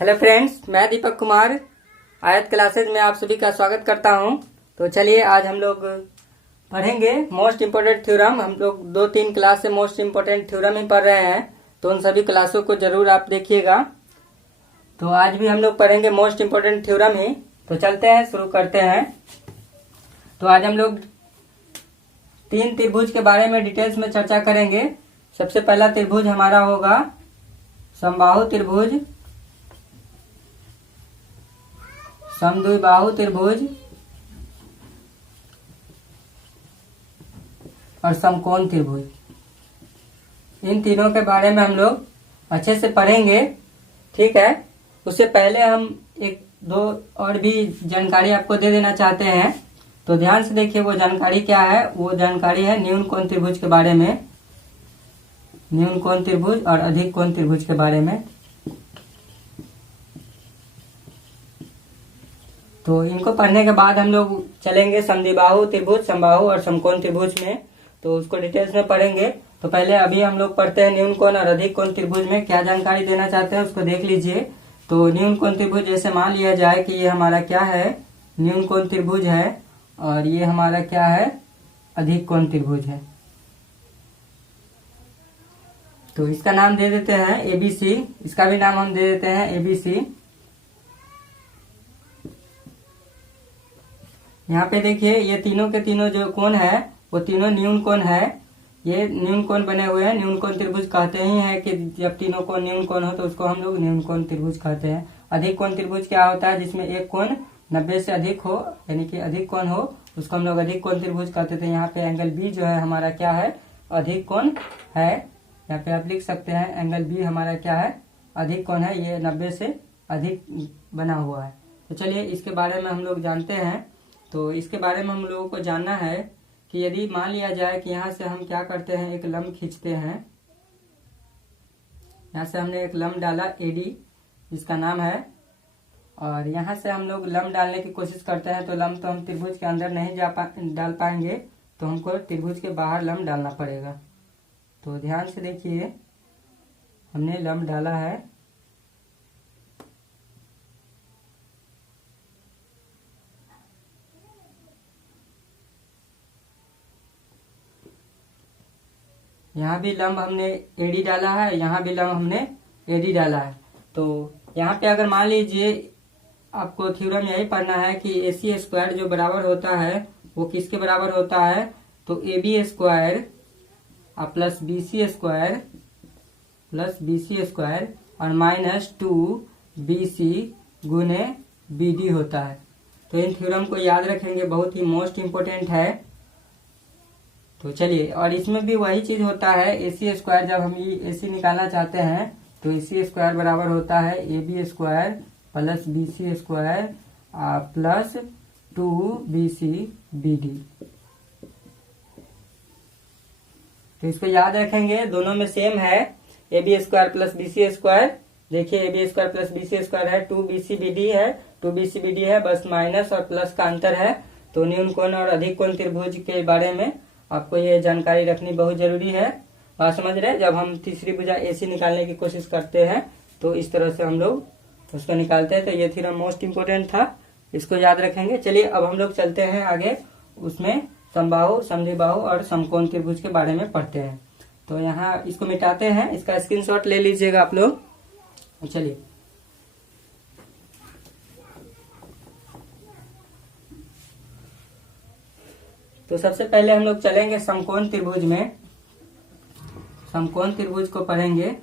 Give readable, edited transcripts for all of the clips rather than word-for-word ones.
Hello friends, मैं दीपक कुमार आयत classes में आप सभी का स्वागत करता हूं। तो चलिए आज हम लोग पढ़ेंगे मोस्ट इम्पोर्टेंट थ्योरम। हम लोग 2-3 क्लास से मोस्ट इम्पोर्टेंट थ्योरम ही पढ़ रहे हैं, तो उन सभी क्लासों को जरूर आप देखिएगा। तो आज भी हम लोग पढ़ेंगे मोस्ट इम्पोर्टेंट थ्योरम ही। तो चलते हैं, शुरू करते हैं। तो आज हम लोग 3 त्रिभुज के बारे में डिटेल्स में चर्चा करेंगे। सबसे पहला त्रिभुज हमारा होगा समबाहु त्रिभुज, समद्विबाहु त्रिभुज और समकोण त्रिभुज। इन तीनों के बारे में हम लोग अच्छे से पढ़ेंगे, ठीक है। उससे पहले हम 1-2 और भी जानकारी आपको दे देना चाहते हैं। तो ध्यान से देखिए, वो जानकारी क्या है। वो जानकारी है न्यून कोण त्रिभुज के बारे में, न्यून कोण त्रिभुज और अधिक कोण त्रिभुज के बारे में। तो इनको पढ़ने के बाद हम लोग चलेंगे समद्विबाहु त्रिभुज, समबाहु और समकोण त्रिभुज में। तो उसको डिटेल्स में पढ़ेंगे। तो पहले अभी हम लोग पढ़ते हैं न्यून कोण और अधिक कोण त्रिभुज में क्या जानकारी देना चाहते हैं, उसको देख लीजिए। तो न्यून कोण त्रिभुज जैसे मान लिया जाए कि ये हमारा क्या है, न्यून कोण त्रिभुज है और ये हमारा क्या है, अधिक कोण त्रिभुज है। तो इसका नाम दे देते हैं ABC, इसका भी नाम हम दे देते हैं ABC। यहाँ पे देखिए, ये तीनों के तीनों जो कोण है वो तीनों न्यून कोण है। ये न्यून कोण बने हुए हैं। न्यून कोण त्रिभुज कहते ही है कि जब तीनों कोण न्यून कोण हो तो उसको हम लोग न्यून कोण त्रिभुज कहते हैं। अधिक कोण त्रिभुज क्या होता है, जिसमें एक कोण 90 से अधिक हो, यानी कि अधिक कोण हो, उसको हम लोग अधिक कोण त्रिभुज कहते थे। यहाँ पे एंगल बी जो है हमारा क्या है, अधिक कोण है। यहाँ पे आप लिख सकते हैं एंगल बी हमारा क्या है, अधिक कोण है। ये 90 से अधिक बना हुआ है। तो चलिए इसके बारे में हम लोग जानते हैं। तो इसके बारे में हम लोगों को जानना है कि यदि मान लिया जाए कि यहाँ से हम क्या करते हैं, एक लंब खींचते हैं। यहाँ से हमने एक लंब डाला AD, जिसका नाम है, और यहाँ से हम लोग लंब डालने की कोशिश करते हैं। तो लंब तो हम त्रिभुज के अंदर नहीं डाल पाएंगे, तो हमको त्रिभुज के बाहर लंब डालना पड़ेगा। तो ध्यान से देखिए, हमने लंब डाला है। यहाँ भी लंब हमने AD डाला है, यहाँ भी लंब हमने AD डाला है। तो यहाँ पे अगर मान लीजिए आपको थ्योरम यही पढ़ना है कि AC स्क्वायर जो बराबर होता है वो किसके बराबर होता है, तो AB square plus BC square और -2BC गुने BD होता है। तो इन थ्योरम को याद रखेंगे, बहुत ही मोस्ट इम्पोर्टेंट है। तो चलिए, और इसमें भी वही चीज होता है, AC स्क्वायर जब हम AC निकालना चाहते हैं तो AC स्क्वायर बराबर होता है AB square plus BC square plus 2BC BD। तो इसको याद रखेंगे, दोनों में सेम है, AB square plus BC square. देखिए AB square plus BC square है, 2BC BD है, 2BC BD है, बस माइनस और प्लस का अंतर है। तो न्यून कोण और अधिक कोण त्रिभुज के बारे में आपको ये जानकारी रखनी बहुत जरूरी है। बात समझ रहे हैं। जब हम तीसरी भुजा AC निकालने की कोशिश करते हैं तो इस तरह से हम लोग उसको निकालते हैं। तो ये थ्योरम मोस्ट इम्पोर्टेंट था, इसको याद रखेंगे। चलिए अब हम लोग चलते हैं आगे, उसमें समबाहु, समद्विबाहु और समकोण त्रिभुज के बारे में पढ़ते हैं। तो यहाँ इसको मिटाते हैं, इसका स्क्रीनशॉट ले लीजिएगा आप लोग। चलिए, तो सबसे पहले हम लोग चलेंगे समकोण त्रिभुज में। समकोण त्रिभुज को पढ़ेंगे।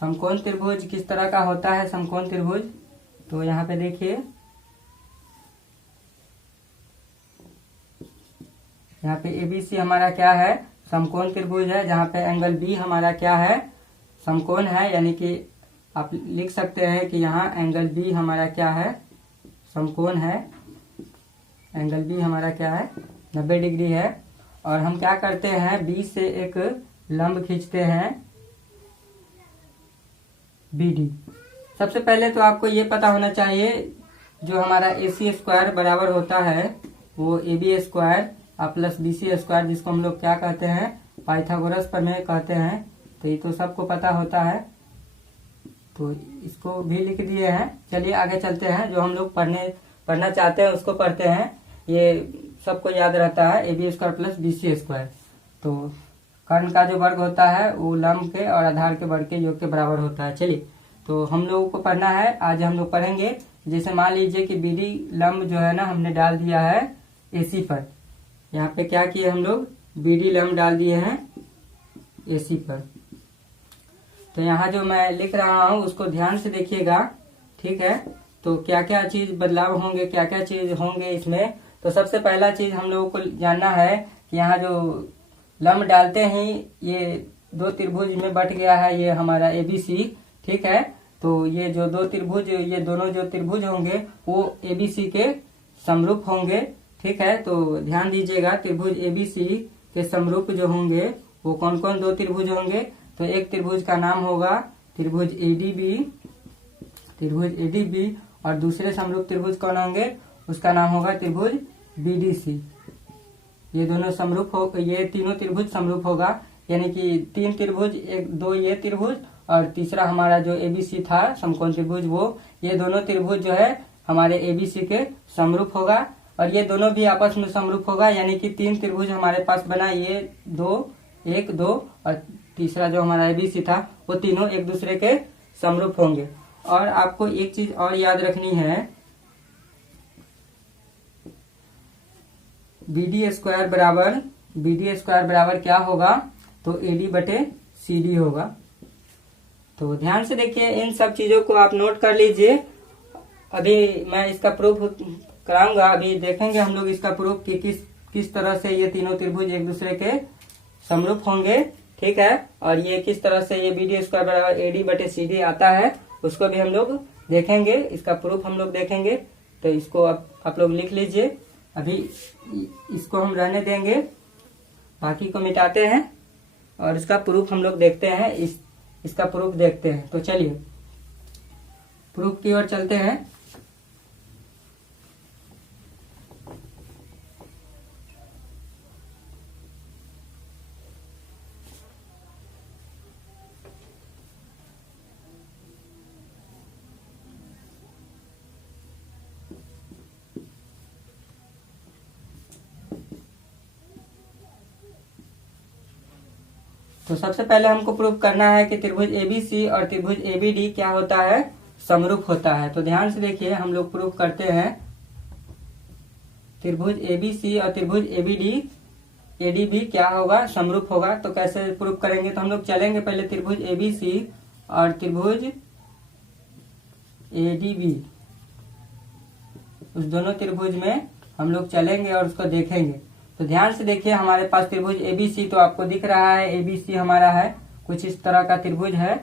समकोण त्रिभुज किस तरह का होता है, समकोण त्रिभुज। तो यहाँ पे देखिए, यहाँ पे ABC हमारा क्या है, समकोण त्रिभुज है, जहाँ पे एंगल B हमारा क्या है, समकोण है। यानी कि आप लिख सकते हैं कि यहाँ एंगल B हमारा क्या है, समकोण है। एंगल B हमारा क्या है, 90 डिग्री है। और हम क्या करते हैं, B से एक लंब खींचते हैं BD। सबसे पहले तो आपको ये पता होना चाहिए, जो हमारा AC स्क्वायर बराबर होता है वो AB square plus BC square, जिसको हम लोग क्या कहते हैं, पाइथागोरस प्रमेय कहते हैं। तो ये तो सबको पता होता है। तो इसको भी लिख दिए हैं। चलिए आगे चलते हैं, जो हम लोग पढ़ना चाहते हैं उसको पढ़ते हैं। ये सबको याद रहता है, AB square plus BC square. तो कर्ण का जो वर्ग होता है वो लंब के और आधार के वर्ग के योग के बराबर होता है। चलिए तो हम लोगों को पढ़ना है। आज हम लोग पढ़ेंगे, जैसे मान लीजिए कि BD लंब जो है ना हमने डाल दिया है AC पर। यहाँ पे क्या किए हम लोग, BD लंब डाल दिए हैं AC पर। तो यहाँ जो मैं लिख रहा हूँ उसको ध्यान से देखिएगा, ठीक है। तो क्या क्या चीज बदलाव होंगे, क्या क्या चीज होंगे इसमें। तो सबसे पहला चीज हम लोगों को जानना है कि यहाँ जो लंब डालते ही ये दो त्रिभुज में बट गया है, ये हमारा ABC, ठीक है। तो ये जो दो त्रिभुज, ये दोनों जो त्रिभुज होंगे वो ABC के समरूप होंगे, ठीक है। तो ध्यान दीजिएगा, त्रिभुज ABC के समरूप जो होंगे वो कौन कौन दो त्रिभुज होंगे। तो एक त्रिभुज का नाम होगा त्रिभुज ADB, और दूसरे समरूप त्रिभुज कौन होंगे, उसका नाम होगा त्रिभुज BDC। ये दोनों समरूप हो, ये तीनों त्रिभुज समरूप होगा, यानी कि तीन त्रिभुज, एक दो ये त्रिभुज और तीसरा हमारा जो ABC था समकोण त्रिभुज, वो ये दोनों त्रिभुज जो है हमारे ABC के समरूप होगा। और ये दोनों भी आपस में समरूप होगा, यानी कि तीन त्रिभुज हमारे पास बना, ये दो, एक दो, और तीसरा जो हमारा ABC था वो तीनों एक दूसरे के समरूप होंगे। और आपको एक चीज और याद रखनी है, BD स्क्वायर बराबर क्या होगा, तो AD बटे CD होगा। तो ध्यान से देखिए, इन सब चीजों को आप नोट कर लीजिए। अभी मैं इसका प्रूफ कराऊंगा, अभी देखेंगे हम लोग इसका प्रूफ कि किस तरह से ये तीनों त्रिभुज एक दूसरे के समरूप होंगे, ठीक है। और ये किस तरह से ये BD स्क्वायर बराबर AD बटे CD आता है, उसको भी हम लोग देखेंगे, इसका प्रूफ हम लोग देखेंगे। तो इसको आप लोग लिख लीजिए। अभी इसको हम रहने देंगे, बाकी को मिटाते हैं और इसका प्रूफ हम लोग देखते हैं, इसका प्रूफ देखते हैं। तो चलिए प्रूफ की ओर चलते हैं। तो सबसे पहले हमको प्रूव करना है कि त्रिभुज ABC और त्रिभुज ABD क्या होता है, समरूप होता है। तो ध्यान से देखिए, हम लोग प्रूव करते हैं। त्रिभुज ABC और त्रिभुज ADB क्या होगा, समरूप होगा। तो कैसे प्रूव करेंगे, तो हम लोग चलेंगे पहले त्रिभुज ABC और त्रिभुज ADB, उस दोनों त्रिभुज में हम लोग चलेंगे और उसको देखेंगे। तो ध्यान से देखिए, हमारे पास त्रिभुज ABC तो आपको दिख रहा है, ABC हमारा है कुछ इस तरह का त्रिभुज है।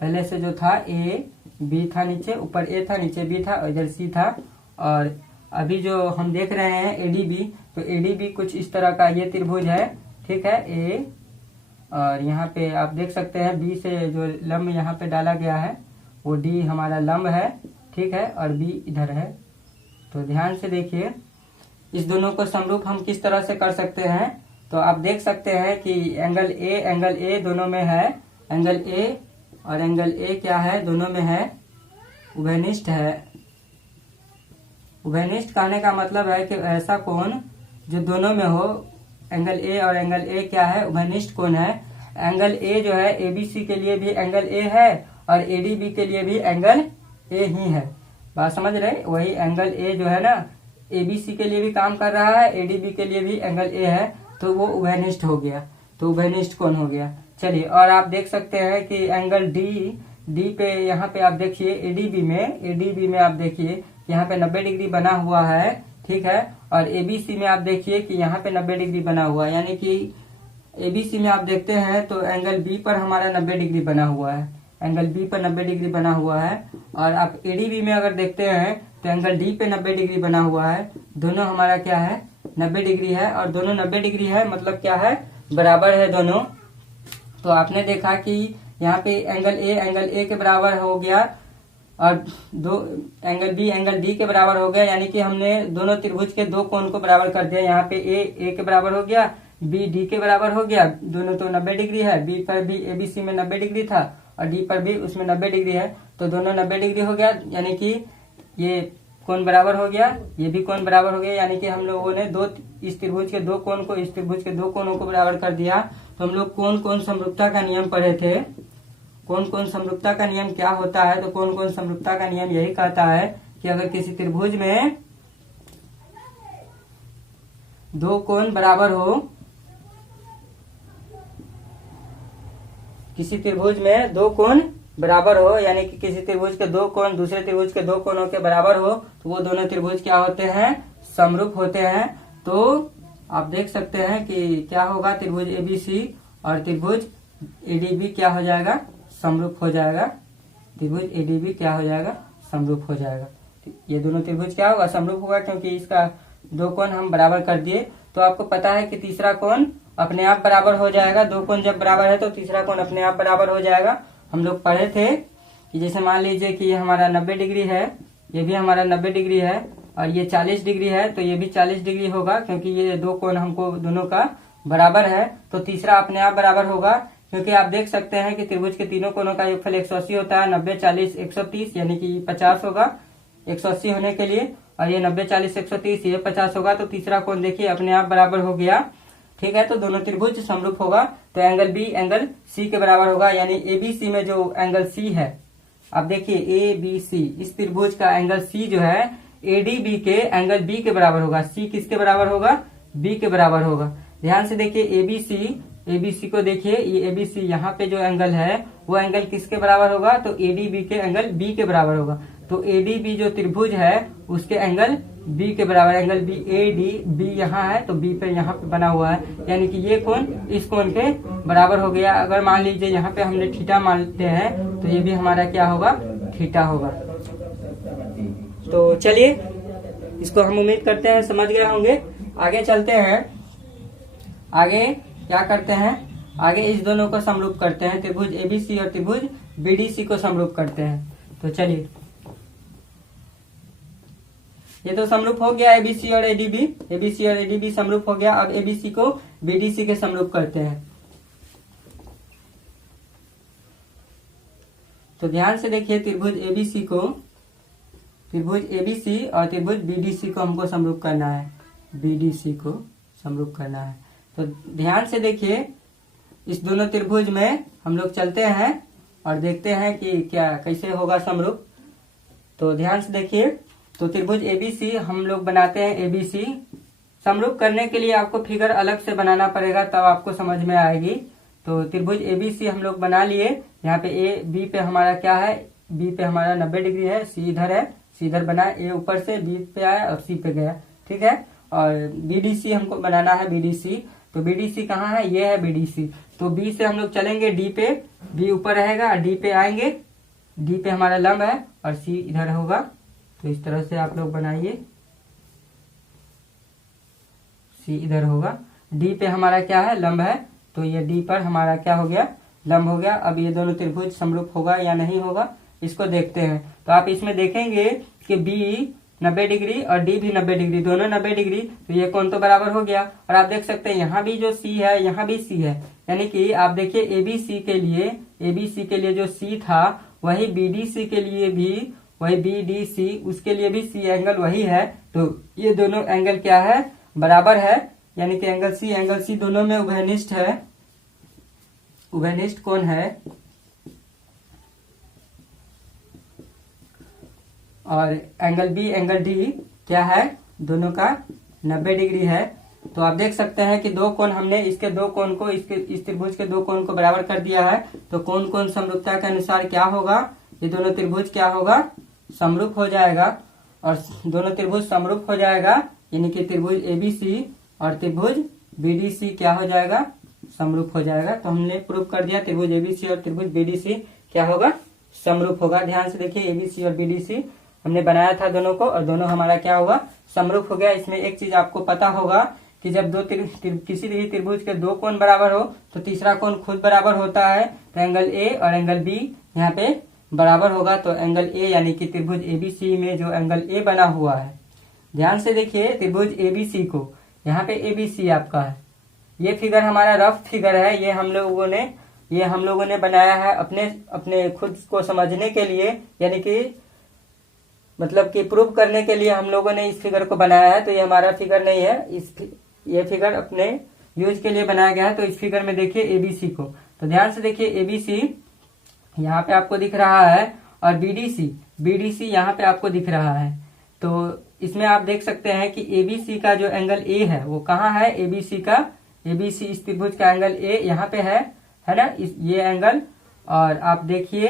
पहले से जो था AB था, नीचे ऊपर A था, नीचे B था और इधर C था। और अभी जो हम देख रहे हैं ADB, तो ADB कुछ इस तरह का ये त्रिभुज है, ठीक है। A और यहाँ पे आप देख सकते हैं B से जो लंब यहाँ पे डाला गया है वो D हमारा लंब है, ठीक है, और B इधर है। तो ध्यान से देखिए, इस दोनों को समरूप हम किस तरह से कर सकते हैं। तो आप देख सकते हैं कि एंगल A दोनों में है, एंगल A और एंगल A क्या है, दोनों में है, उभयनिष्ठ है। उभयनिष्ठ कहने का मतलब है कि ऐसा कोण जो दोनों में हो, एंगल A और एंगल A क्या है, उभयनिष्ठ कोण है। एंगल A जो है ABC के लिए भी एंगल A है और ADB के लिए भी एंगल A ही है। बात समझ रहे, वही एंगल A जो है ना ABC के लिए भी काम कर रहा है, ADB के लिए भी एंगल A है, तो वो उभयनिष्ठ हो गया, तो उभयनिष्ठ कोण हो गया। चलिए, और आप देख सकते हैं कि एंगल D पे, यहाँ पे आप देखिए ADB में आप देखिए यहाँ पे 90 डिग्री बना हुआ है, ठीक है। और ABC में आप देखिए कि यहाँ पे 90 डिग्री बना हुआ है, यानी कि ABC में आप देखते हैं तो एंगल B पर हमारा 90 डिग्री बना हुआ है, एंगल B पर 90 डिग्री बना हुआ है। और आप ADB में अगर देखते हैं तो एंगल D पे 90 डिग्री बना हुआ है। दोनों हमारा क्या है, 90 डिग्री है, और दोनों 90 डिग्री है मतलब क्या है, बराबर है दोनों। तो आपने देखा कि यहाँ पे एंगल A के बराबर हो गया और दो एंगल B के बराबर हो गया, यानी कि हमने दोनों त्रिभुज के दो कोण को बराबर कर दिया। यहाँ पे A के बराबर हो गया, B D के बराबर हो गया, दोनों तो 90 डिग्री है। B पर भी ABC में 90 डिग्री था और डी पर भी उसमें 90 डिग्री है, तो दोनों 90 डिग्री हो गया, यानी कि ये कोण बराबर हो गया, ये भी कोण बराबर हो गया, यानी कि हम लोगों ने इस त्रिभुज के दो कोण को इस त्रिभुज के दो कोणों को बराबर कर दिया। तो हम लोग कौन कौन समरूपता का नियम पढ़े थे, कौन कौन समरूपता का नियम क्या होता है, तो कौन कौन समरूपता का नियम यही कहता है कि अगर किसी त्रिभुज में दो कोण बराबर हो, किसी त्रिभुज में दो कोण बराबर हो, यानी कि किसी त्रिभुज के दो कोण दूसरे त्रिभुज के दो कोणों के बराबर हो, तो वो दोनों त्रिभुज क्या होते हैं, समरूप होते हैं। तो आप देख सकते हैं कि क्या होगा, त्रिभुज एबीसी और त्रिभुज एडीबी क्या हो जाएगा, समरूप हो जाएगा। त्रिभुज एडीबी क्या हो जाएगा, समरूप हो जाएगा। ये दोनों त्रिभुज क्या होगा, समरूप होगा, क्योंकि इसका दो कोण हम बराबर कर दिए। तो आपको पता है कि तीसरा कोण अपने आप बराबर हो जाएगा, दो कोण जब बराबर है तो तीसरा कोण अपने आप बराबर हो जाएगा। हम लोग पढ़े थे कि जैसे मान लीजिए कि ये हमारा 90 डिग्री है, ये भी हमारा 90 डिग्री है, और ये 40 डिग्री है, तो ये भी 40 डिग्री होगा, क्योंकि ये दो कोण हमको दोनों का बराबर है। तो तीसरा अपने आप बराबर होगा, क्योंकि आप देख सकते हैं कि त्रिभुज के तीनों कोणों का योगफल 180 होता है। 90 40 130, यानी कि 50 होगा 180 होने के लिए, और ये 90 40 130 ये 50 होगा। तो तीसरा कोण देखिए अपने आप बराबर हो गया, ठीक है। तो दोनों त्रिभुज समरूप होगा, तो एंगल बी एंगल सी के बराबर होगा, यानी एबीसी में जो एंगल सी है, आप देखिए एबीसी इस त्रिभुज का एंगल सी जो है एडीबी के एंगल बी के बराबर होगा। सी किसके बराबर होगा, बी के बराबर होगा। ध्यान से देखिए एबीसी को देखिए, ये एबीसी यहाँ पे जो एंगल है वो एंगल किसके बराबर होगा, तो एडीबी के एंगल बी के बराबर होगा। तो एडीबी जो त्रिभुज है उसके एंगल बी के बराबर, एंगल बी एडीबी यहाँ है, तो बी पे यहाँ पे बना हुआ है, यानी कि ये कोण इस कोण के बराबर हो गया। अगर मान लीजिए यहाँ पे हमने थीटा मानते हैं, तो ये भी हमारा क्या होगा, थीटा होगा। तो चलिए इसको हम उम्मीद करते हैं समझ गए होंगे। आगे चलते हैं, आगे क्या करते हैं, आगे इस दोनों को समरूप करते हैं, त्रिभुज एबीसी और त्रिभुज बीडीसी को समरूप करते हैं। तो चलिए, ये तो समरूप हो गया एबीसी और एडीबी, एबीसी और एडीबी समरूप हो गया। अब एबीसी को बीडीसी के समरूप करते हैं। तो ध्यान से देखिए, त्रिभुज एबीसी और त्रिभुज बीडीसी को हमको समरूप करना है, बीडीसी को समरूप करना है। तो ध्यान से देखिए, इस दोनों त्रिभुज में हम लोग चलते हैं और देखते हैं कि क्या कैसे होगा समरूप। तो ध्यान से देखिए, तो त्रिभुज एबीसी हम लोग बनाते हैं, एबीसी समरूप करने के लिए आपको फिगर अलग से बनाना पड़ेगा, तब आपको समझ में आएगी। तो त्रिभुज एबीसी हम लोग बना लिए, यहाँ पे ए बी पे हमारा क्या है, बी पे हमारा 90 डिग्री है, सी इधर है, सी इधर बना, ए ऊपर से बी पे आया और सी पे गया, ठीक है। और बीडीसी हमको बनाना है, बीडीसी, तो बीडीसी कहाँ है, ये है बीडीसी। तो बी से हम लोग चलेंगे डी पे, बी ऊपर रहेगा, डी पे आएंगे, डी पे हमारा लंब है और सी इधर होगा। तो इस तरह से आप लोग बनाइए, सी इधर होगा, डी पे हमारा क्या है, लंब है, तो ये डी पर हमारा क्या हो गया, लंब हो गया। अब ये दोनों त्रिभुज समरूप होगा या नहीं होगा, इसको देखते हैं। तो आप इसमें देखेंगे कि बी 90 डिग्री और डी भी 90 डिग्री, दोनों 90 डिग्री, तो ये कोण तो बराबर हो गया। और आप देख सकते हैं यहाँ भी जो सी है, यहाँ भी सी है, यानी कि आप देखिए एबीसी के लिए जो सी था वही बीडीसी के लिए भी, वही बीडीसी उसके लिए भी सी एंगल वही है। तो ये दोनों एंगल क्या है, बराबर है, यानी कि एंगल सी दोनों में उभयनिष्ठ है, उभयनिष्ठ कोण है। और एंगल बी एंगल डी क्या है, दोनों का 90 डिग्री है। तो आप देख सकते हैं कि दो कोण हमने इसके दो कोण को इस त्रिभुज के दो कोण को बराबर कर दिया है। तो कौन कौन समरूपता के अनुसार क्या होगा, ये दोनों त्रिभुज क्या होगा, समरूप हो जाएगा। और दोनों त्रिभुज समरूप हो जाएगा, यानी कि त्रिभुज एबीसी और त्रिभुज बीडीसी क्या हो जाएगा, समरूप हो जाएगा। तो हमने प्रूव कर दिया, त्रिभुज एबीसी और त्रिभुज बीडीसी क्या होगा, समरूप होगा। ध्यान से देखिए, एबीसी और बीडीसी हमने बनाया था दोनों को, और दोनों हमारा क्या होगा, समरूप हो गया। इसमें एक चीज आपको पता होगा कि जब किसी भी त्रिभुज के दो कोण बराबर हो तो तीसरा कोण खुद बराबर होता है। तो एंगल ए और एंगल बी यहाँ पे बराबर होगा। तो एंगल ए यानी कि त्रिभुज एबीसी में जो एंगल ए बना हुआ है, ध्यान से देखिए त्रिभुज एबीसी को, यहाँ पे एबीसी आपका है, ये फिगर हमारा रफ फिगर है, ये हम लोगों ने ये हम लोगों ने बनाया है अपने अपने खुद को समझने के लिए, यानी कि मतलब कि प्रूव करने के लिए हम लोगों ने इस फिगर को बनाया है। तो ये हमारा फिगर नहीं है, ये फिगर अपने यूज के लिए बनाया गया है। तो इस फिगर में देखिए एबीसी को, तो ध्यान से देखिए एबीसी यहाँ पे आपको दिख रहा है और बीडीसी यहाँ पे आपको दिख रहा है। तो इसमें आप देख सकते हैं कि एबीसी का जो एंगल ए है वो कहाँ है, एबीसी इस त्रिभुज का एंगल ए यहाँ पे है ना, ये एंगल। और आप देखिए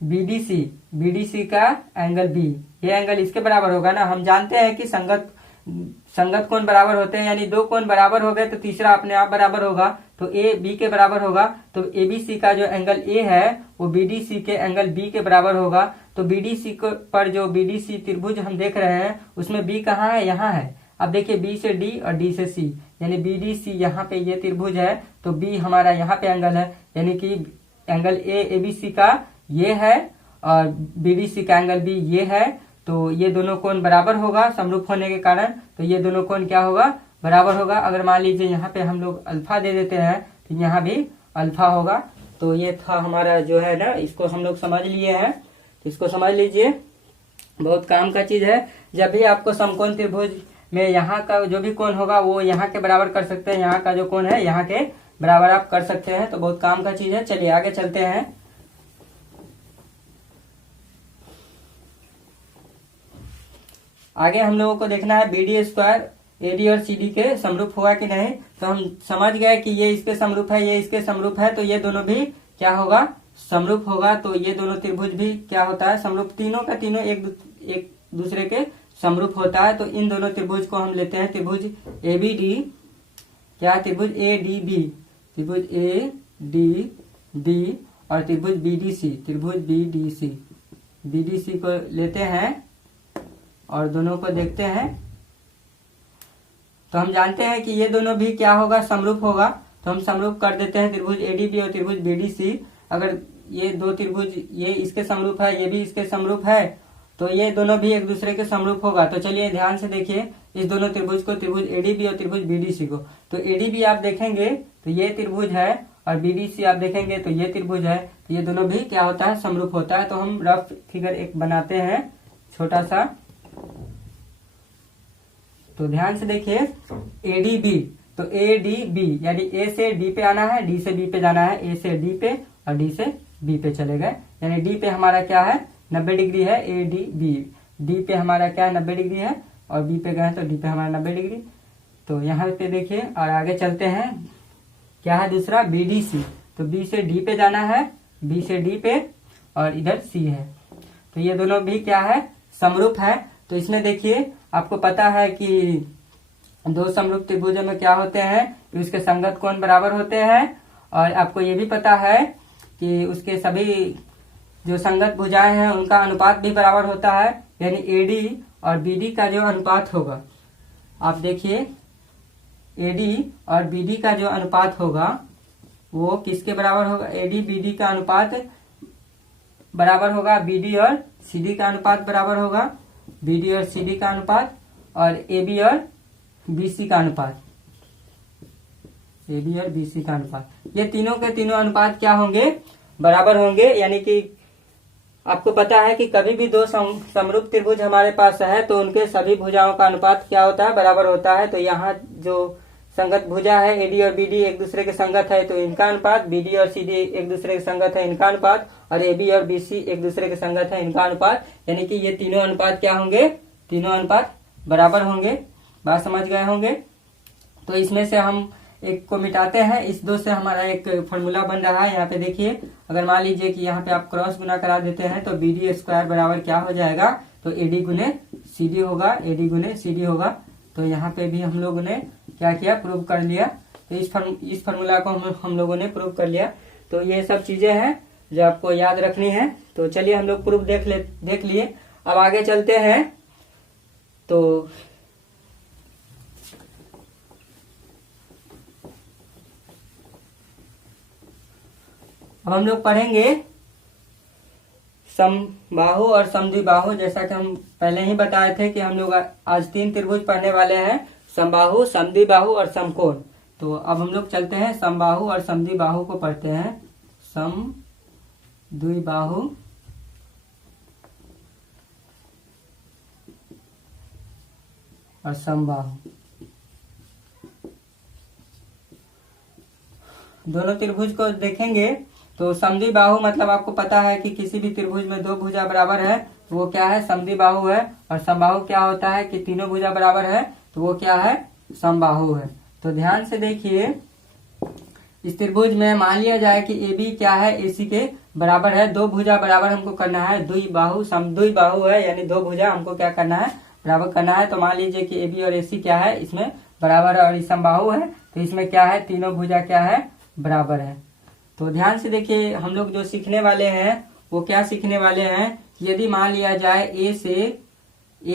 बीडीसी का एंगल बी, ये एंगल इसके बराबर होगा ना। हम जानते हैं कि संगत कोण बराबर होते हैं, यानी दो कोण बराबर हो गए तो तीसरा अपने आप बराबर होगा, तो ए बी के बराबर होगा। तो एबीसी का जो एंगल ए है वो बीडीसी के एंगल बी के बराबर होगा। तो बीडीसी पर जो बीडीसी त्रिभुज हम देख रहे हैं उसमें बी कहाँ है, यहाँ है। अब देखिए बी से डी और डी से सी, यानी बीडीसी यहाँ पे ये त्रिभुज है, तो बी हमारा यहाँ पे एंगल है, यानी कि एंगल ए एबीसी का ये है और बीडीसी का एंगल बी ये है। तो ये दोनों कोण बराबर होगा समरूप होने के कारण, तो ये दोनों कोण क्या होगा, बराबर होगा। अगर मान लीजिए यहाँ पे हम लोग अल्फा दे देते हैं तो यहाँ भी अल्फा होगा। तो ये था हमारा जो है ना, इसको हम लोग समझ लिए हैं, तो इसको समझ लीजिए, बहुत काम का चीज है। जब भी आपको समकोण त्रिभुज में यहाँ का जो भी कोण होगा वो यहाँ के बराबर कर सकते हैं, यहाँ का जो कोण है यहाँ के बराबर आप कर सकते हैं, तो बहुत काम का चीज है। चलिए आगे चलते हैं। आगे हम लोगों को देखना है बीडी स्क्वायर एडी और सीडी के समरूप हुआ कि नहीं। तो हम समझ गए कि ये इसके समरूप है, ये इसके समरूप है, तो ये दोनों भी क्या होगा, समरूप होगा। तो ये दोनों त्रिभुज भी क्या होता है, समरूप। तीनों का तीनों एक दूसरे के समरूप होता है। तो इन दोनों त्रिभुज को हम लेते हैं त्रिभुज एबीडी, क्या त्रिभुज एडीबी, त्रिभुज एडीबी और त्रिभुज बीडीसी को लेते हैं और दोनों को देखते हैं। तो हम जानते हैं कि ये दोनों भी क्या होगा, समरूप होगा। तो हम समरूप कर देते हैं त्रिभुज एडीबी और त्रिभुज बीडीसी। अगर ये दो त्रिभुज ये इसके समरूप है, ये भी इसके समरूप है, तो ये दोनों भी एक दूसरे के समरूप होगा। तो चलिए ध्यान से देखिए इस दोनों त्रिभुज को, त्रिभुज एडीबी और त्रिभुज बीडीसी को। तो एडीबी आप देखेंगे तो ये त्रिभुज है और बीडीसी आप देखेंगे तो ये त्रिभुज है, तो ये दोनों भी क्या होता है, समरूप होता है। तो हम रफ फिगर एक बनाते हैं छोटा सा। तो ध्यान से देखिए एडीबी, तो एडीबी यानी ए से डी पे आना है, डी से बी पे जाना है, ए से डी पे और डी से बी पे चले गए, यानी डी पे हमारा क्या है 90 डिग्री है, ए डी बी। डी पे हमारा क्या है 90 डिग्री है और बी पे गए तो डी पे हमारा 90 डिग्री। तो यहाँ पे देखिए और आगे चलते हैं, क्या है दूसरा बीडीसी। तो बी से डी पे जाना है, बी से डी पे और इधर सी है। तो ये दोनों भी क्या है, समरूप है। तो इसमें देखिए आपको पता है कि दो समरूप त्रिभुजों में क्या होते हैं कि उसके संगत कोण बराबर होते हैं, और आपको ये भी पता है कि उसके सभी जो संगत भुजाएं हैं उनका अनुपात भी बराबर होता है, यानी एडी और बीडी का जो अनुपात होगा, आप देखिए एडी और बीडी का जो अनुपात होगा वो किसके बराबर होगा, एडी बीडी का अनुपात बराबर होगा बीडी और सीडी का अनुपात बराबर होगा, बीडी और सीडी का अनुपात और एबी और बीसी का अनुपात, एबी और बीसी का अनुपात, ये तीनों के तीनों अनुपात क्या होंगे, बराबर होंगे। यानी कि आपको पता है कि कभी भी दो समरूप त्रिभुज हमारे पास है तो उनके सभी भुजाओं का अनुपात क्या होता है, बराबर होता है। तो यहाँ जो संगत भुजा है एडी और बीडी एक दूसरे के संगत है तो इनका अनुपात, बीडी और सीडी एक दूसरे के संगत है इनका अनुपात, और एबी और बीसी एक दूसरे के संगत है इनका अनुपात। यानी कि ये तीनों अनुपात क्या होंगे, तीनों अनुपात बराबर होंगे। बात समझ गए होंगे। तो इसमें से हम एक को मिटाते हैं, इस दो से हमारा एक फॉर्मूला बन रहा है। यहाँ पे देखिए अगर मान लीजिए कि यहाँ पे आप क्रॉस गुना करा देते हैं तो बीडी स्क्वायर बराबर क्या हो जाएगा, तो एडी गुने सीडी होगा, एडी गुने सीडी होगा। तो यहाँ पे भी हम लोगों ने क्या किया, प्रूव कर लिया। तो इस फॉर्मूला को हम लोगों ने प्रूव कर लिया। तो ये सब चीजें हैं जो आपको याद रखनी है। तो चलिए हम लोग प्रूफ देख लिए। अब आगे चलते हैं। तो अब हम लोग पढ़ेंगे समबाहु और समद्विबाहु। जैसा कि हम पहले ही बताए थे कि हम लोग आज 3 त्रिभुज पढ़ने वाले हैं, समबाहु, समद्विबाहु और समकोण। तो अब हम लोग चलते हैं समबाहु और समद्विबाहु को पढ़ते हैं। समद्विबाहु और समबाहु, दोनों त्रिभुज को देखेंगे तो समद्विबाहु मतलब आपको पता है कि किसी भी त्रिभुज में दो भुजा बराबर है तो वो क्या है, समद्विबाहु है। और समबाहु क्या होता है कि तीनों भुजा बराबर है तो वो क्या है, समबाहु है। तो ध्यान से देखिए, इस त्रिभुज में मान लिया जाए कि ए बी क्या है, ए सी के बराबर है। दो भुजा बराबर हमको करना है, द्विबाहु समद्विबाहु है, यानी दो भुजा हमको क्या करना है, बराबर करना है। तो मान लीजिए कि ए बी और ए सी क्या है, इसमें बराबर है और ये समबाहु है, तो इसमें क्या है, तीनों भुजा क्या है, बराबर है। तो ध्यान से देखिए, हम लोग जो सीखने वाले हैं वो क्या सीखने वाले हैं, यदि मान लिया जाए ए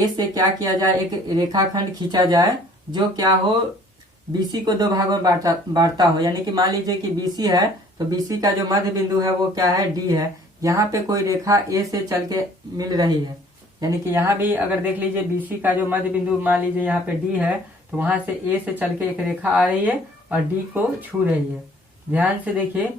से क्या किया जाए, एक रेखाखंड खींचा जाए जो क्या हो, बीसी को दो भागों में बांटता हो। यानी कि मान लीजिए कि बीसी है तो बीसी का जो मध्य बिंदु है वो क्या है, डी है। यहाँ पे कोई रेखा ए से चल के मिल रही है, यानी कि यहाँ भी अगर देख लीजिए बीसी का जो मध्य बिंदु मान लीजिए यहाँ पे डी है, तो वहां से ए से चल के एक रेखा आ रही है और डी को छू रही है। ध्यान से देखिए,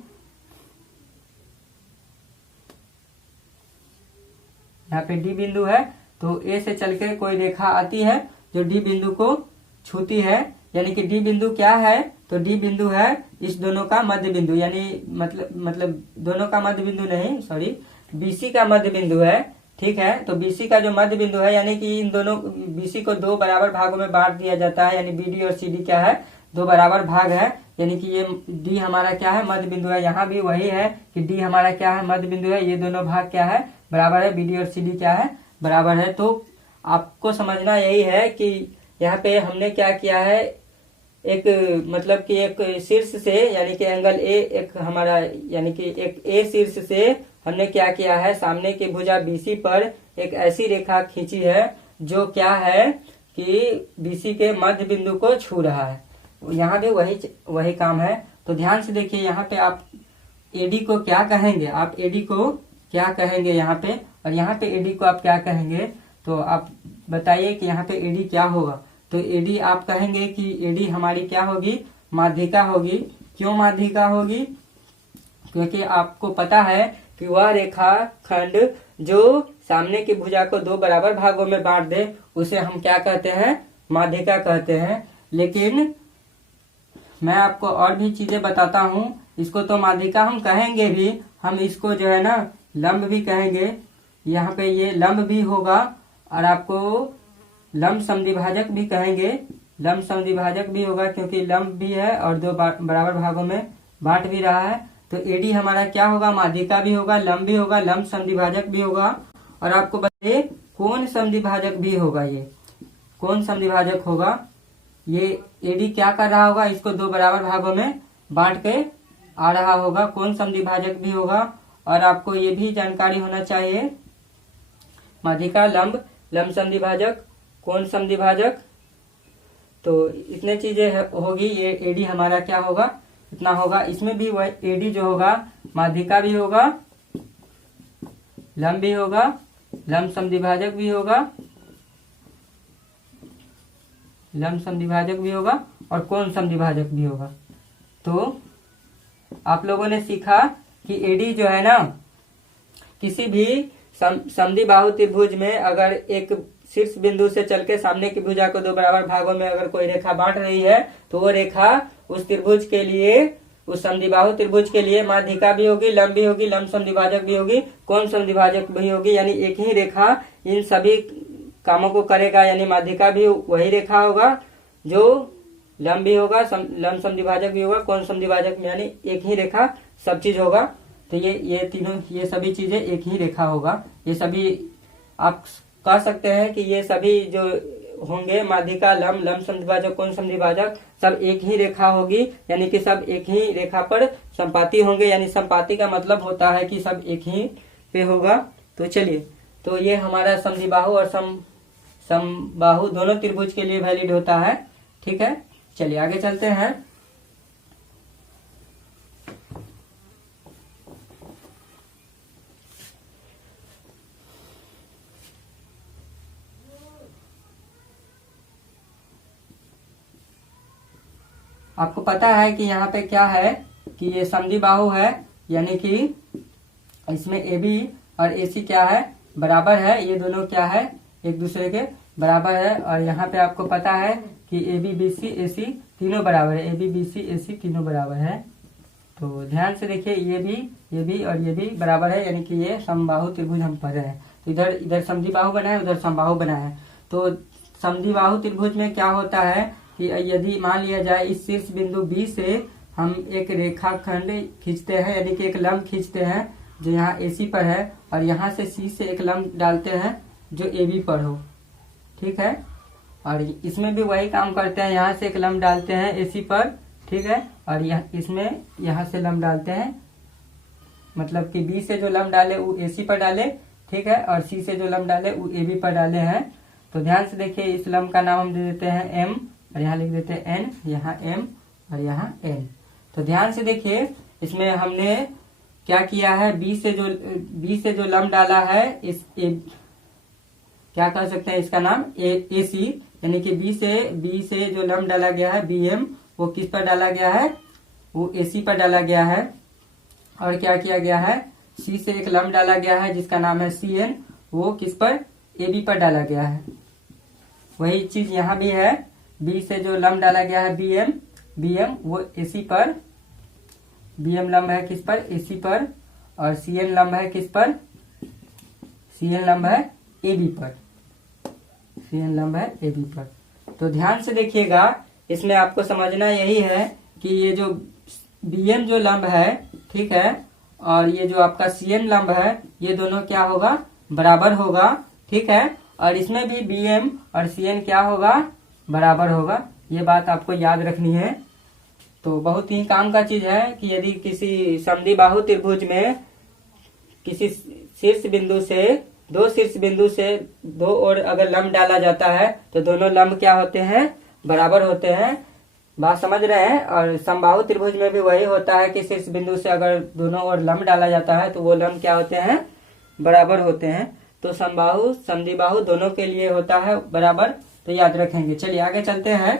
यहाँ पे डी बिंदु है तो ए से चल के कोई रेखा आती है जो डी बिंदु को छूती है। यानी कि डी बिंदु क्या है, तो डी बिंदु है इस दोनों का मध्य बिंदु, यानी मतलब दोनों का मध्य बिंदु नहीं, सॉरी, बीसी का मध्य बिंदु है। ठीक है, तो बीसी का जो मध्य बिंदु है, यानी कि इन दोनों बीसी को दो बराबर भागों में बांट दिया जाता है, यानी बीडी और सीडी क्या है, दो बराबर भाग है। यानी कि ये डी हमारा क्या है, मध्य बिंदु है। यहाँ भी वही है कि डी हमारा क्या है, मध्य बिंदु है। ये दोनों भाग क्या है, बराबर है। बीडी और सीडी क्या है, बराबर है। तो आपको समझना यही है कि यहाँ पे हमने क्या किया है, एक मतलब कि एक शीर्ष से, यानी कि एंगल ए एक हमारा, यानी कि एक ए शीर्ष से हमने क्या किया है, सामने की भुजा बीसी पर एक ऐसी रेखा खींची है जो क्या है कि बीसी के मध्य बिंदु को छू रहा है। यहाँ भी वही काम है। तो ध्यान से देखिए, यहाँ पे आप एडी को क्या कहेंगे, आप एडी को क्या कहेंगे यहाँ पे, और यहाँ पे एडी को आप क्या कहेंगे। तो आप बताइए कि यहाँ पे एडी क्या होगा। तो एडी आप कहेंगे कि एडी हमारी क्या होगी, माध्यिका होगी। क्यों माध्यिका होगी, क्योंकि आपको पता है कि वह रेखा खंड जो सामने की भुजा को दो बराबर भागों में बांट दे उसे हम क्या कहते हैं, माध्यिका कहते हैं। लेकिन मैं आपको और भी चीजें बताता हूँ। इसको तो माध्यिका हम कहेंगे भी, हम इसको जो है ना लंब भी कहेंगे। यहाँ पे ये लंब भी होगा और आपको लंब समद्विभाजक भी कहेंगे। लंब समद्विभाजक भी होगा क्योंकि लंब भी है और दो बराबर भागों में बांट भी रहा है। तो एडी हमारा क्या होगा, माध्यिका भी होगा, लंब भी होगा, लंब समद्विभाजक भी होगा। और आपको बताइए कोण समद्विभाजक भी होगा। ये कोण समद्विभाजक होगा। ये एडी क्या कर रहा होगा, इसको दो बराबर भागों में बांट के आ रहा होगा। कोण समद्विभाजक भी होगा। और आपको ये भी जानकारी होना चाहिए, माध्यिका, लंब, लंब समद्विभाजक, कोण समद्विभाजक, तो इतने चीजें होगी। ये एडी हमारा क्या होगा, इतना होगा। इसमें भी वह एडी जो होगा, माध्यिका भी होगा, लंब भी होगा, लंब समद्विभाजक भी होगा, लंब समद्विभाजक भी होगा और कोण समद्विभाजक भी होगा। तो आप लोगों ने सीखा कि एडी जो है ना, किसी भी समद्विबाहु त्रिभुज में अगर एक शीर्ष बिंदु से चल के सामने की भुजा को दो बराबर भागों में अगर कोई रेखा बांट रही है तो वो रेखा उस त्रिभुज के लिए, उस समद्विबाहु त्रिभुज के लिए माध्यिका भी होगी, लंब भी होगी, लंब समद्विभाजक भी होगी, कोण समद्विभाजक भी होगी। यानी एक ही रेखा इन सभी कामों को करेगा। यानी माध्यिका भी वही रेखा होगा जो लंब भी होगा, लंब समद्विभाजक भी होगा, कोण समद्विभाजक, यानी एक ही रेखा सब चीज होगा। तो ये तीनों, ये सभी चीजें एक ही रेखा होगा। ये सभी आप कह सकते हैं कि ये सभी जो होंगे, माध्यिका, लंब, लंब समद्विभाजक, कोण समद्विभाजक, सब एक ही रेखा होगी। यानी कि सब एक ही रेखा पर संपाती होंगे। यानी संपाती का मतलब होता है कि सब एक ही पे होगा। तो चलिए, तो ये हमारा समद्विबाहु और समबाहु दोनों त्रिभुज के लिए वैलिड होता है। ठीक है, चलिए आगे चलते हैं। आपको पता है कि यहाँ पे क्या है कि ये समद्विबाहु है, यानी कि इसमें ए बी और ए सी क्या है, बराबर है। ये दोनों क्या है, एक दूसरे के बराबर है। और यहाँ पे आपको पता है कि ए बी बी सी ए सी तीनों बराबर है, ए बी बी सी ए सी तीनों बराबर है। तो ध्यान से देखिए, ये भी और ये भी बराबर है, यानी कि ये समबाहु त्रिभुज हम पढ़ रहे हैं। तो इधर समद्विबाहु बना है, उधर समबाहु बना है। तो समद्विबाहु त्रिभुज में क्या होता है कि यदि मान लिया जाए इस शीर्ष बिंदु बी से हम एक रेखाखंड खींचते हैं, यानी कि एक लंब खींचते हैं जो यहाँ एसी पर है, और यहाँ से सी से एक लंब डालते हैं जो ए बी पर हो, ठीक है। और इसमें भी वही काम करते हैं, यहाँ से एक लंब डालते हैं एसी पर, ठीक है। और इसमें यहाँ से लंब डालते हैं, मतलब कि बी से जो लंब डाले वो एसी पर डाले, ठीक है। और सी से जो लंब डाले वो ए बी पर डाले हैं। तो ध्यान से देखिए, इस लंब का नाम हम दे देते हैं एम, और यहाँ लिख देते हैं एन, यहाँ एम और यहाँ एन। तो ध्यान से देखिए, इसमें हमने क्या किया है, बी से जो लंब डाला है, क्या कह सकते हैं इसका नाम ए सी, यानी कि बी से जो लंब डाला गया है बी एम, वो किस पर डाला गया है, वो ए सी पर डाला गया है। और क्या किया गया है, सी से एक लंब डाला गया है जिसका नाम है सी एन, वो किस पर, ए बी पर डाला गया है। वही चीज यहाँ भी है, बी से जो लंब डाला गया है बी एम वो ए सी पर, बी एम लंब है किस पर, ए सी पर। और सी एन लंब है किस पर, सी एन लंब है ए बी पर, सी एन लंब है ए बी पर। तो ध्यान से देखिएगा, इसमें आपको समझना यही है कि ये जो बी एम जो लंब है, ठीक है, और ये जो आपका सी एन लंब है, ये दोनों क्या होगा, बराबर होगा, ठीक है। और इसमें भी बी एम और सी एन क्या होगा, बराबर होगा। ये बात आपको याद रखनी है। तो बहुत ही काम का चीज है कि यदि किसी समद्विबाहु त्रिभुज में किसी शीर्ष बिंदु से दो और अगर लंब डाला जाता है तो दोनों लंब क्या होते हैं, बराबर होते हैं। बात समझ रहे हैं। और समबाहु त्रिभुज में भी वही होता है कि शीर्ष बिंदु से अगर दोनों ओर लंब डाला जाता है तो वो लंब क्या होते हैं, बराबर होते हैं। तो समबाहु समद्विबाहु दोनों के लिए होता है बराबर, तो याद रखेंगे। चलिए आगे चलते हैं।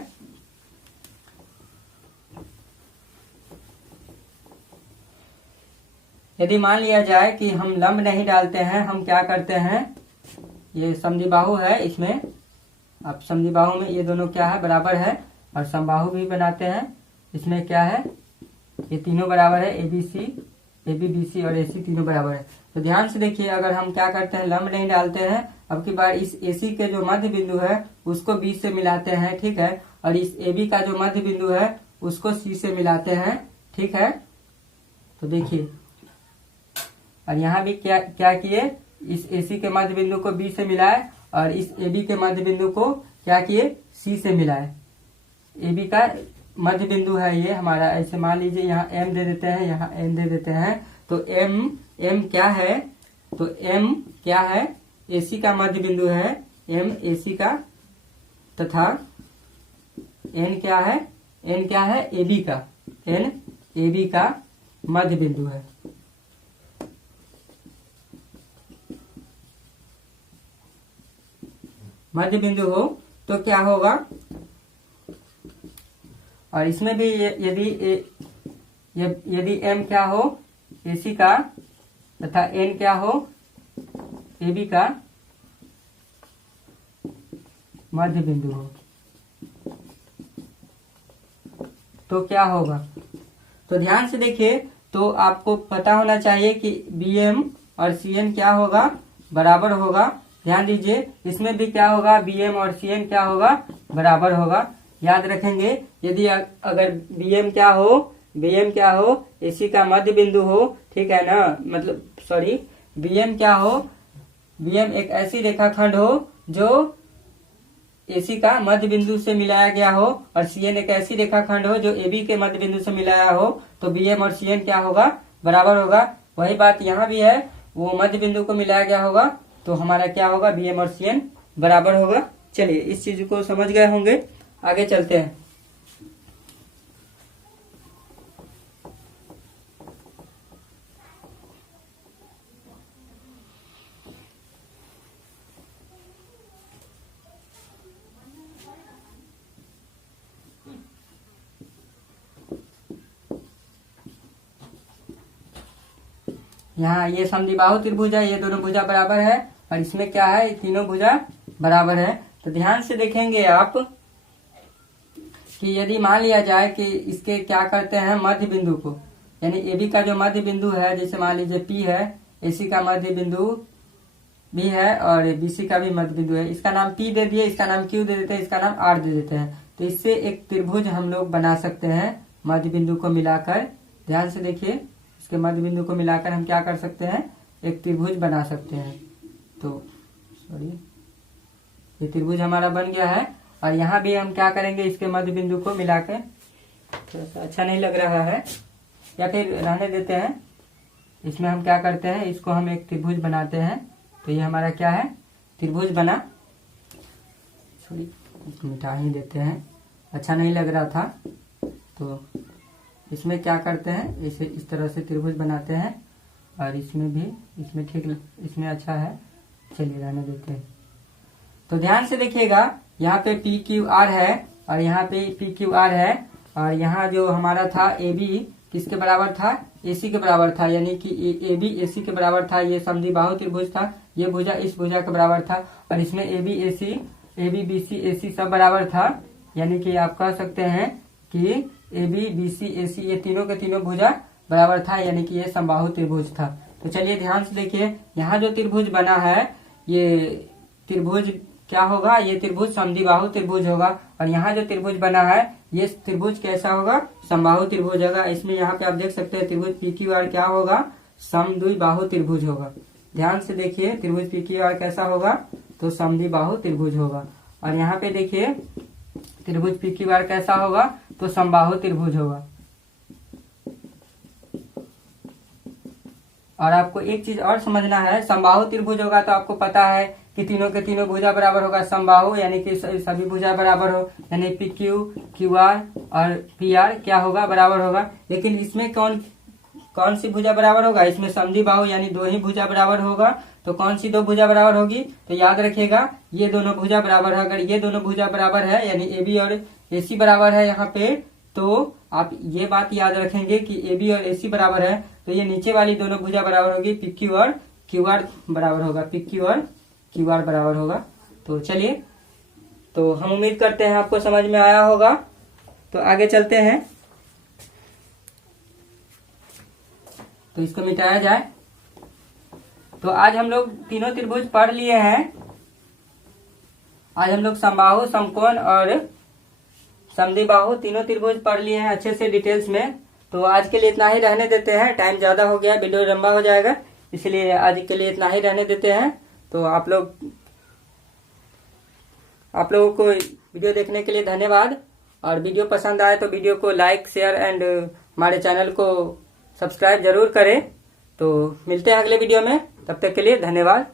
यदि मान लिया जाए कि हम लंब नहीं डालते हैं, हम क्या करते हैं, ये समद्विबाहु है, इसमें अब समद्विबाहु में ये दोनों क्या है, बराबर है। और समबाहु भी बनाते हैं, इसमें क्या है, ये तीनों बराबर है, ए बी बी सी और ए सी तीनों बराबर है। तो ध्यान से देखिए, अगर हम क्या करते हैं, लंब नहीं डालते हैं, अब की बार इस ए सी के जो मध्य बिंदु है उसको बी से मिलाते हैं, ठीक है। और इस ए बी का जो मध्य बिंदु है उसको सी से मिलाते हैं, ठीक है। तो देखिए, और यहाँ भी क्या किए, इस ए सी के मध्य बिंदु को बी से मिलाए और इस ए बी के मध्य बिंदु को क्या किए, सी से मिलाए। ए बी का मध्य बिंदु है ये हमारा, ऐसे मान लीजिए यहाँ एम दे देते हैं, यहाँ एन दे देते हैं। तो एम क्या है, तो एम क्या है, ए सी का मध्य बिंदु है, एम ए सी का, तथा एन क्या है, ए बी का, एन ए बी का मध्य बिंदु है। मध्य बिंदु हो तो क्या होगा, और इसमें भी यदि एम क्या हो, एसी का, तथा एन क्या हो, ए बी का मध्य बिंदु हो, तो क्या होगा। तो ध्यान से देखिए, तो आपको पता होना चाहिए कि बी एम और सी एन क्या होगा, बराबर होगा। ध्यान दीजिए, इसमें भी क्या होगा, बी एम और सी एन क्या होगा, बराबर होगा। याद रखेंगे, यदि अगर बी एम क्या हो, एसी का मध्य बिंदु हो, ठीक है ना, मतलब सॉरी, बी एम क्या हो, बी एम एक ऐसी रेखाखंड हो जो एसी का मध्य बिंदु से मिलाया गया हो, और सी एन एक ऐसी रेखाखंड हो जो ए बी के मध्य बिंदु से मिलाया हो, तो बी एम और सी एन क्या होगा, बराबर होगा। वही बात यहाँ भी है, वो मध्य बिंदु को मिलाया गया होगा तो हमारा क्या होगा, बी एम और सी एन बराबर होगा। चलिए, इस चीज को समझ गए होंगे, आगे चलते हैं। यहाँ ये समद्विबाहु त्रिभुज है, ये दोनों भुजा बराबर है और इसमें क्या है, तीनों भुजा बराबर है। तो ध्यान से देखेंगे आप कि यदि मान लिया जाए कि इसके क्या करते हैं, मध्य बिंदु को, यानी AB का जो मध्य बिंदु है, जैसे मान लीजिए P है, AC का मध्य बिंदु भी है और BC का भी मध्य बिंदु है, इसका नाम P दे दिए, इसका नाम Q दे देते हैं, इसका नाम R दे देते हैं। तो इससे एक त्रिभुज हम लोग बना सकते हैं मध्य बिंदु को मिलाकर। ध्यान से देखिए, इसके मध्य बिंदु को मिलाकर हम क्या कर सकते हैं, एक त्रिभुज बना सकते हैं। तो सॉरी, ये त्रिभुज हमारा बन गया है। और यहाँ भी हम क्या करेंगे, इसके मध्य बिंदु को मिलाकर, थोड़ा सा अच्छा नहीं लग रहा है या फिर रहने देते हैं, इसमें हम क्या करते हैं, इसको हम एक त्रिभुज बनाते हैं। तो ये हमारा क्या है, त्रिभुज बना। सॉरी, इसको मिटा ही देते हैं, अच्छा नहीं लग रहा था। तो इसमें क्या करते हैं, इसे इस तरह से त्रिभुज बनाते हैं और इसमें भी, इसमें ठीक, इसमें अच्छा है, चलिए रहने देते हैं। तो ध्यान से देखिएगा, यहाँ पे PQR है और यहाँ पे PQR है और यहाँ जो हमारा था AB किसके बराबर था, AC के बराबर था, यानी कि AB AC के बराबर था। ये समद्विबाहु त्रिभुज था, ये भुजा इस भुजा के बराबर था और इसमें AB BC AC सब बराबर था। यानी कि आप कह सकते हैं कि AB BC AC ये तीनों के तीनों भुजा बराबर था, यानी कि ये समबाहु त्रिभुज था। तो चलिए ध्यान से देखिए, यहाँ जो त्रिभुज बना है, ये त्रिभुज क्या होगा, ये त्रिभुज समद्विबाहु त्रिभुज होगा। और यहाँ जो त्रिभुज बना है, ये त्रिभुज कैसा होगा, समबाहु त्रिभुज होगा। इसमें यहाँ पे आप देख सकते हैं त्रिभुज PQR क्या होगा, समद्विबाहु त्रिभुज होगा। ध्यान से देखिए, त्रिभुज PQR कैसा होगा, तो समद्विबाहु त्रिभुज होगा। और यहाँ पे देखिए त्रिभुज PQR कैसा होगा, तो समबाहु त्रिभुज होगा। और आपको एक चीज और समझना है, समबाहु त्रिभुज होगा तो आपको पता है कि तीनों के तीनों भुजा बराबर होगा। समबाहु यानी कि सभी भुजा बराबर हो, यानी PQ QR और PR क्या होगा, बराबर होगा। लेकिन इसमें कौन सी भुजा बराबर होगा, इसमें समद्विबाहु यानी दो ही भुजा बराबर होगा। तो कौन सी दो भुजा बराबर होगी, तो याद रखिएगा, ये दोनों भुजा बराबर है। अगर ये दोनों भुजा बराबर है, यानी AB और AC बराबर है यहाँ पे, तो आप ये बात याद रखेंगे कि AB और AC बराबर है, तो ये नीचे वाली दोनों भुजा बराबर होगी, PQ और QR बराबर होगा, PQ और QR बराबर होगा। तो चलिए, तो हम उम्मीद करते हैं आपको समझ में आया होगा। तो आगे चलते हैं, तो इसको मिटाया जाए। तो आज हम लोग तीनों त्रिभुज पढ़ लिए हैं। आज हम लोग समबाहु, समकोण और समद्विबाहु तीनों त्रिभुज पढ़ लिए हैं अच्छे से डिटेल्स में। तो आज के लिए इतना ही रहने देते हैं, टाइम ज्यादा हो गया, वीडियो लंबा हो जाएगा, इसलिए आज के लिए इतना ही रहने देते हैं। तो आप लोगों को वीडियो देखने के लिए धन्यवाद। और वीडियो पसंद आए तो वीडियो को लाइक, शेयर एंड हमारे चैनल को सब्सक्राइब जरूर करें। तो मिलते हैं अगले वीडियो में, तब तक के लिए धन्यवाद।